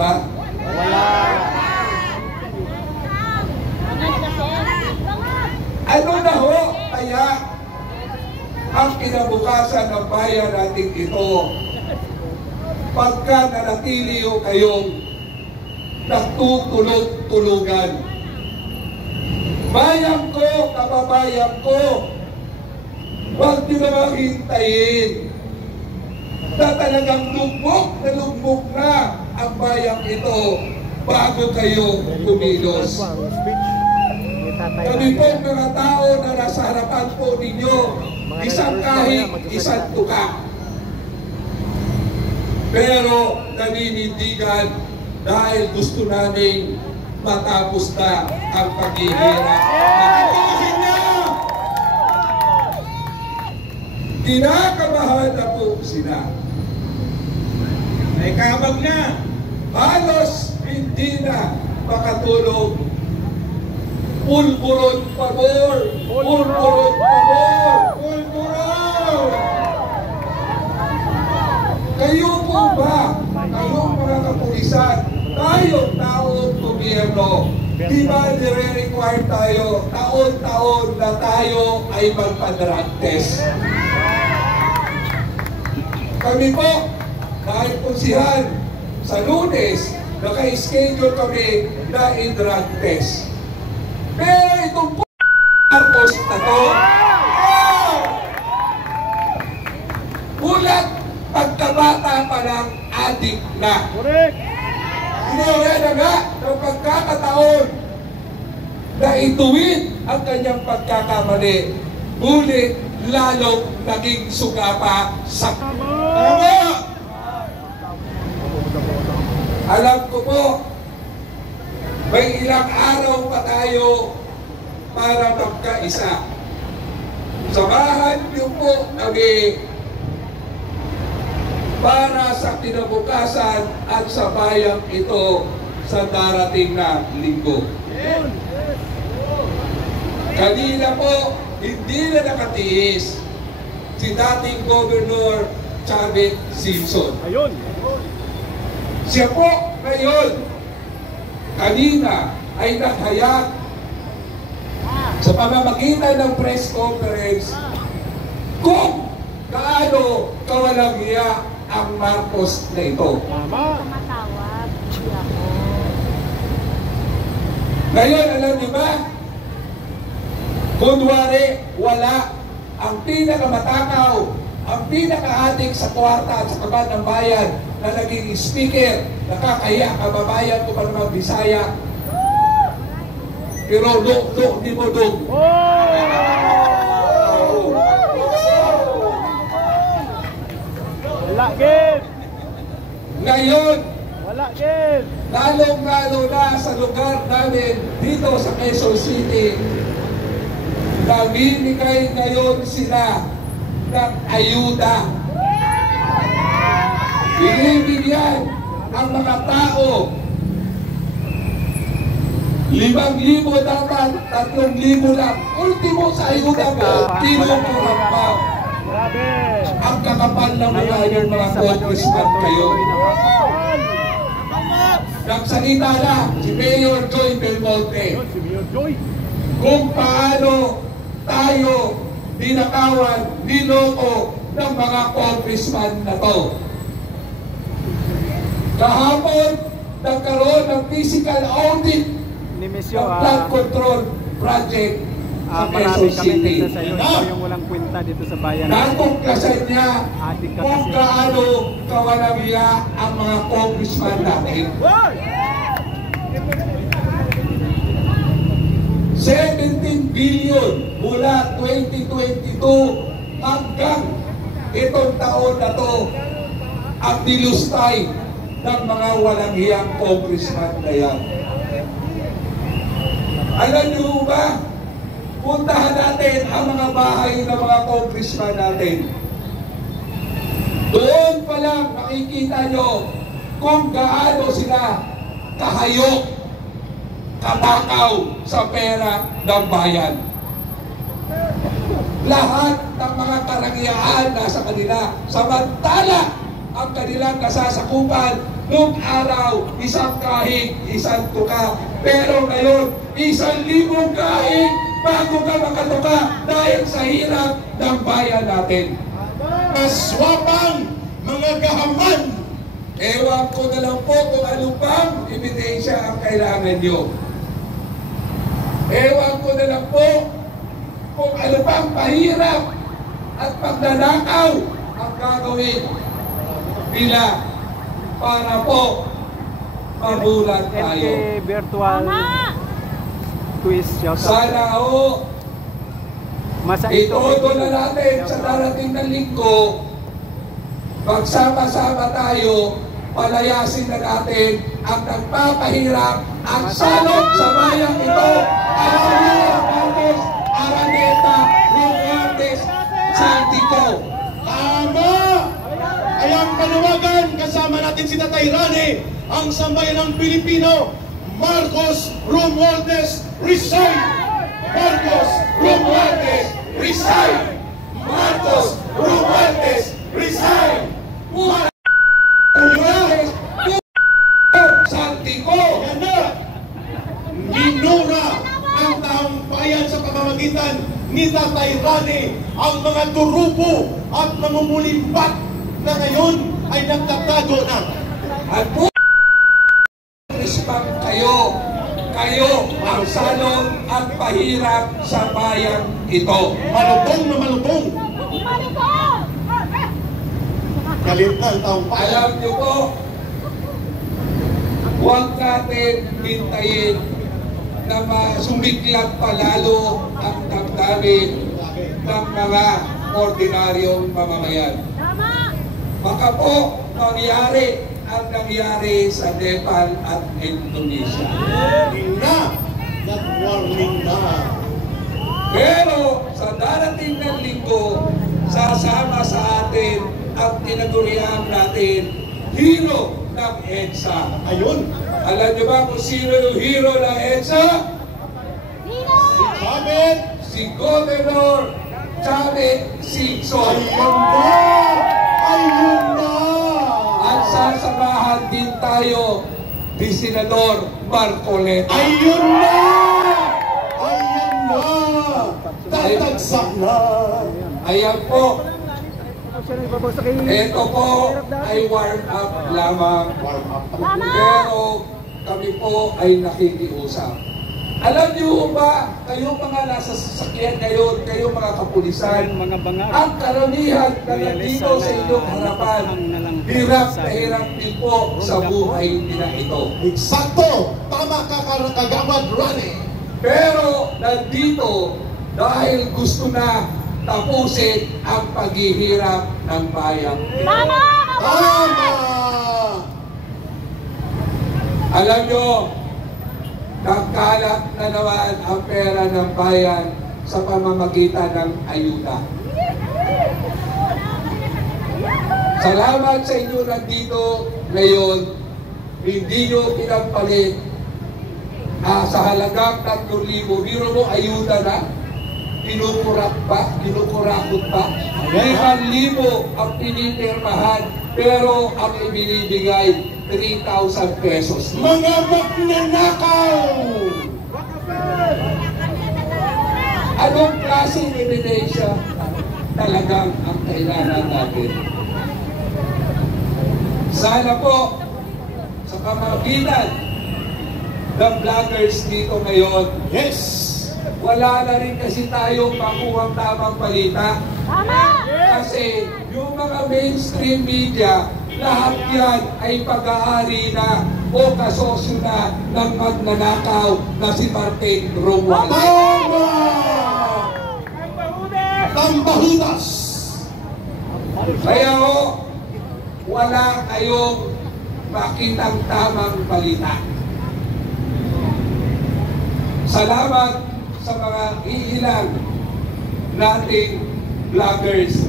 ba? Wala. Ano na ho kaya ang kinabukasan ng bayan natin ito pagka nanatili ho kayong nagtutulog-tulugan? Bayan ko, kababayan ko, huwag nyo namang hintayin na talagang lugmok na ang bayang ito bago kayo kumilos. Kami po mga tao na nasa harapan po ninyo, isang kahig, isang tuka. Pero naninindigan dahil gusto namin matapos na ang paghihirap. Nakatakin na! Kinakabahan na po sila. May kabag na. Halos hindi na makatulog. Pulburon pabor! Pulburon pabor! Pulburon! Kayo po ba? Kayong mga kapulisan, tayong taong gobyerno, di ba nire-require tayo taon-taon na tayo ay magpa-drug test? Kami po, kahit kunsihan, sa Lunes, naka-schedule kami na i-drug test. Pero itong po Marcos na to, ulat pagkabata pa ng adik na. Ginawa na nga ng pagkakataon na ituwid ang kanyang pagkakamali. Ngunit lalong naging sugapa sa tama. Alam ko po, may ilang araw pa tayo para magkaisa. Samahan niyo po kami para sa kinabukasan at sa bayang ito sa darating na linggo. Kanina po, hindi na nakatiis si dating Governor Chavit Singson. Ayun. Siya po ngayon, kanina ay naghayag sa pamamagitan ng press conference kung gaano kawalang hiya ang Marcos na ito. Ngayon, alam niyo ba? Kunwari, wala. Ang pinakamatakaw, ang pinaka-adik sa kwarta at sa kaban ng bayan na naging speaker, nakakahiya, kababayan ko pa naman Bisaya. Pero di mo dog. Wala, Gil! Ngayon, Wala, Gil! lalong-lalo na sa lugar namin dito sa Quezon City, namimigay ngayon sila ng ayuda. Binibigyan ang mga tao 5,000 dapat, 3,000 lang. Ultimo sa ayuda po, tinukurang pa. Grabe! Ang kakapal ng mga congressman kayo. Nagsalita na si Mayor Joy Belmonte Si Mayor Joy. kung paano tayo dinakawan, niloko ng mga congressman na to. Kahapon, nagkaroon ng physical audit ng flood control project sa Marami Quezon kami City. sa iyo. Ikaw yung walang kwenta dito sa bayan. Natuklasan niya Adik ka kung kasi. gaano kawalamia ang mga congressman natin. 17 billion mula 2022 hanggang itong taon na to ang dilustay ng mga walang hiyang congressman na yan. Alam niyo ba, puntahan natin ang mga bahay ng mga congressman natin. Doon pa lang makikita nyo kung gaano sila kahayok, katakaw sa pera ng bayan. Lahat ng mga karangyaan nasa kanila. Samantala, ang kanilang nasasakupan Nung araw, isang kahig, isang tuka. Pero ngayon, 1,000 kahig bago ka makatuka dahil sa hirap ng bayan natin. Maswapang mga gahaman. Ewan ko na lang po kung ano pang ebidensya ang kailangan nyo. Ewan ko na lang po kung ano pang pahirap at pagnanakaw ang gagawin nila para po mabulan tayo. MK Virtual Quiz, shout out. Sana ho, Masa itodo na natin sa darating na linggo, magsama-sama tayo, palayasin na natin ang nagpapahirap, ang salot sa bayang ito, ang Maria Marquez, Araneta, Romualdez, Santico. Tama! Kaya ang panawagan, kasama natin si Tatay Rani, ang sambayan ng Pilipino, Marcos Romualdez, resign! Marcos Romualdez, resign! Marcos Romualdez, resign! Romualdez, Santico. Yan na! Minura ang taong bayan sa pamamagitan ni Tatay Rani ang mga turupo at namumulimbat na ngayon ay nagtatago na. At po, respect kayo. Kayo ang salot at pahirap sa bayang ito. Malutong na malutong. Galit na ang taong bayan. Alam niyo po, huwag natin hintayin na sumiklat palalo ang damdamin ng mga ordinaryong mamamayan. Baka po mangyari ang nangyari sa Nepal at Indonesia. Na, nag-warning na. Pero sa darating ng linggo, sasama sa atin ang tinagurihan natin, hero ng EDSA. Ayun, Alam niyo ba kung sino yung hero ng EDSA? Chavez, Si Governor Chavez Singson. ayun na! Ayun na! At sasamahan din tayo ni Senador Marcoleta. Ayun na! Ayun na! Tatagsak na! Ayan po, Siya na ibabaw sa kayo. ito po ay warm up lamang. Warm up. Pero kami po ay nakikiusap. Alam niyo ba, kayong mga nasa sasakyan ngayon, kayong mga kapulisan, Mga bangar. ang karamihan na nandito sa inyong harapan, hirap na hirap din po sa buhay nila ito. Eksakto! Tama ka, Kagawad Rani! Pero nandito dahil gusto na tapusin ang paghihirap ng bayan. Tama! Alam nyo, nagkalat na naman ang pera ng bayan sa pamamagitan ng ayuda. Salamat sa inyo nandito ngayon, hindi nyo pinapalit sa halagang 3,000. Biro mo, ayuda na? Kinukurak pa? Kinukurakot pa? 5,000 ang pinipirmahan, pero ang ibinibigay 3,000 pesos. Mga magnanakaw! Anong klaseng ebidensya talagang ang kailangan natin? Sana po, sa pamamagitan ng vloggers dito ngayon, Yes! wala na rin kasi tayong makuhang tamang balita. Kasi yung mga mainstream media, lahat yan ay pag-aari na o kasosyo na ng magnanakaw na si Martin Romualdez. Tama! Tambahutas! Kaya ho, wala kayong makitang tamang balita. Salamat sa mga iilang nating vloggers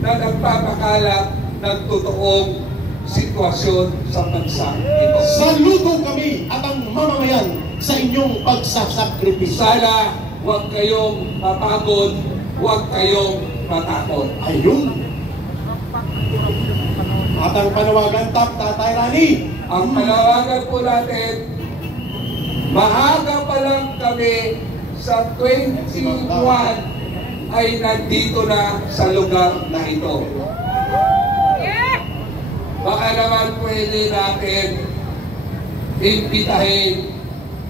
na nagpapakalat ng totoong sitwasyon sa bansa ito. Saludo kami at ang mamamayan sa inyong pagsasakripisyo. Sana huwag kayong mapagod, huwag kayong matakot. Ayun! At ang panawagan, Tatay Rani. Ang panawagan po natin, maaga pa lang kami sa 21 ay nandito na sa lugar na ito. Baka naman pwede natin imbitahin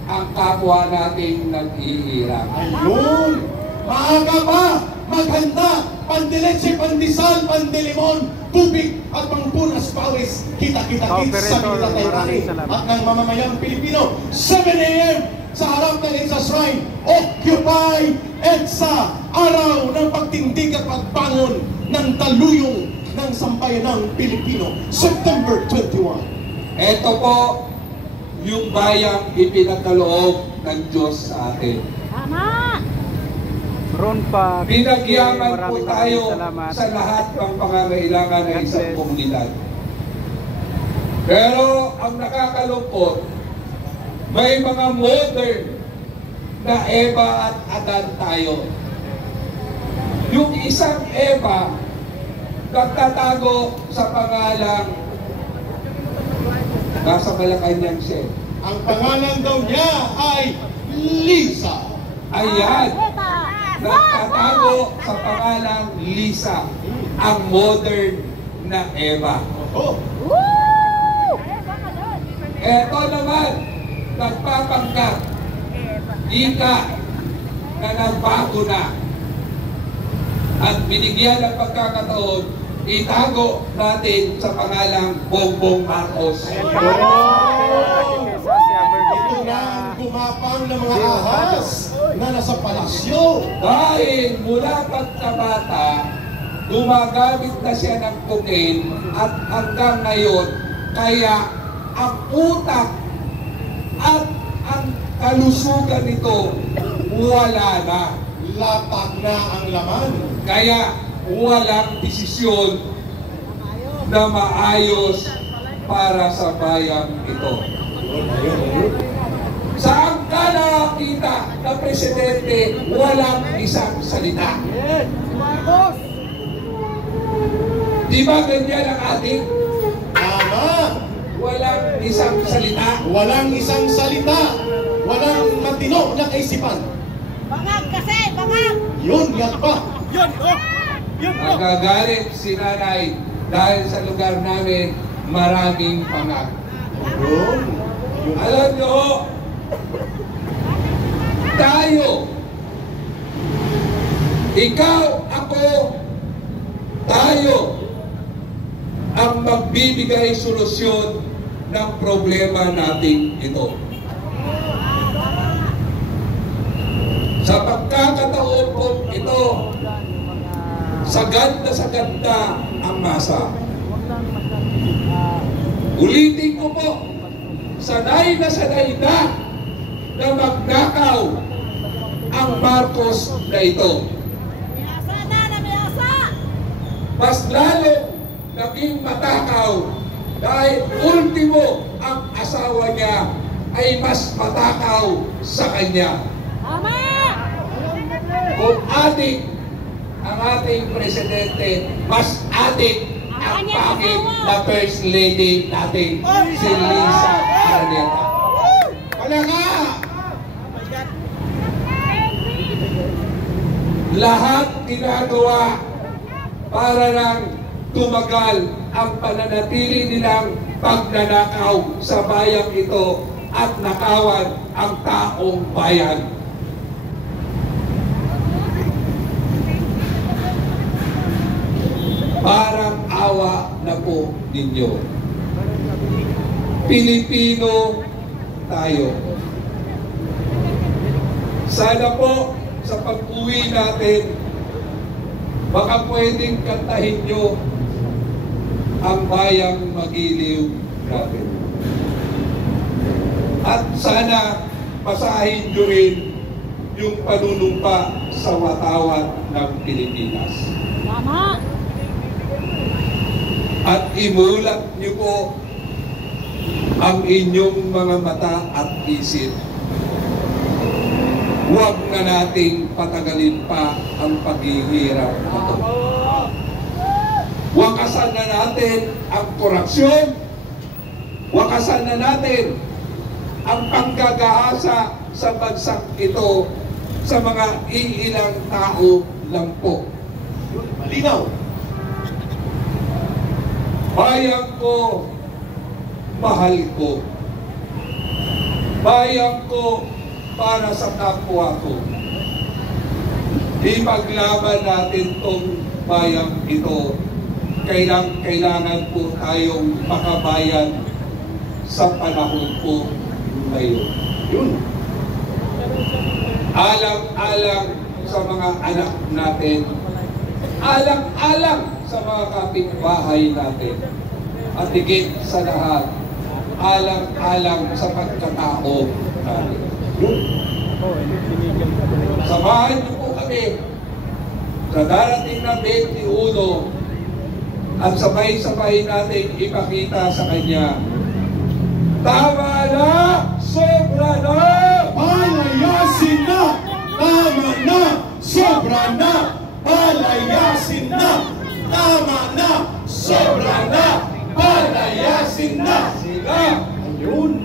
ang kapwa nating nag-iirap. Ayun! Maaga pa! Maghanda! Pandileche, pandisal, pandilimon, tubig at pangpunas pawis. Kita-kita kits sa mga Tatay Rani at ng mamamayang Pilipino. 7 a.m. sa harap ng EDSA Shrine. Occupy EDSA! Araw ng pagtindig at pagbangon ng taluyong ng sambayanang Pilipino. September 21. Ito po yung bayang ipinagkaloob ng Diyos sa atin. Tama! Ron pa. Pinagyaman po Maraming tayo salamat. sa lahat ng pangangailangan ng isang komunidad. Pero ang nakakalungkot, may mga modern na Eva at Adan tayo. Yung isang Eva, nagtatago sa pangalang nasa Malacanang siya. Ang pangalan daw niya ay Lisa. Ayan, nagtatago sa pangalang Lisa, ang modern na Eva. Oh, Eto naman, nagpapanggap, ika na nagbago na. At binigyan ng pagkakataon, itago natin sa pangalang Bongbong Marcos. ito na ang gumapang ng mga ahas na nasa palasyo. Dahil mula pagkabata, gumagamit na siya ng cocaine at hanggang ngayon, kaya ang utak at ang kalusugan nito wala na. Latak na ang laman. Kaya walang desisyon na maayos para sa bayang ito. Saan ka nakakita na presidente walang isang salita? Di ba ganyan ang ating Tama. walang isang salita? Walang isang salita. Walang matino na kaisipan. Bangag kasi, bangag! Yun, yan pa. Nagagalit si nanay dahil sa lugar namin maraming pangak. Yun. Alam nyo, tayo, ikaw, ako, tayo, ang magbibigay solusyon ng problema natin ito. Sa pagkakataon po ito, sagad na ang masa. Ulitin ko po, sanay na magnakaw ang Marcos na ito. Miyasa na, namiyasa! Mas lalo naging matakaw dahil ultimo ang asawa niya ay mas matakaw sa kanya. Tama! Kung adik ang ating presidente, mas adik ang pangit na First Lady natin, si Lisa Araneta. Wala nga. Lahat ginagawa para lang tumagal ang pananatili nilang pagnanakaw sa bayang ito at nakawan ang taong bayan. Parang awa na po ninyo. Pilipino tayo. Sana po sa pag-uwi natin, baka pwedeng kantahin nyo ang bayang magiliw natin. At sana basahin nyo rin yung panunumpa sa watawat ng Pilipinas. Tama! At imulat niyo po ang inyong mga mata at isip. Huwag na nating patagalin pa ang paghihirap na ito. Wakasan na natin ang korupsyon. Wakasan na natin ang panggagahasa sa bansang ito sa mga iilang tao lang po. Malinaw. Bayan ko, mahal ko. Bayan ko para sa kapwa ko. Ipaglaban natin tong bayan ito. Kailangan po tayong makabayan sa panahon po ngayon. Yun. Alang-alang sa mga anak natin. Alang-alang sa mga kapitbahay natin. At higit sa lahat, alang-alang sa pagkatao natin. Yun. Samahan niyo po kami sa darating na 21 at sabay-sabay natin ipakita sa Kanya, tama na! Sobra na! Palayasin na! Tama na! Sobra na! Palayasin na! Tama na! Sobra na! Palayasin na! Sila! Ayun!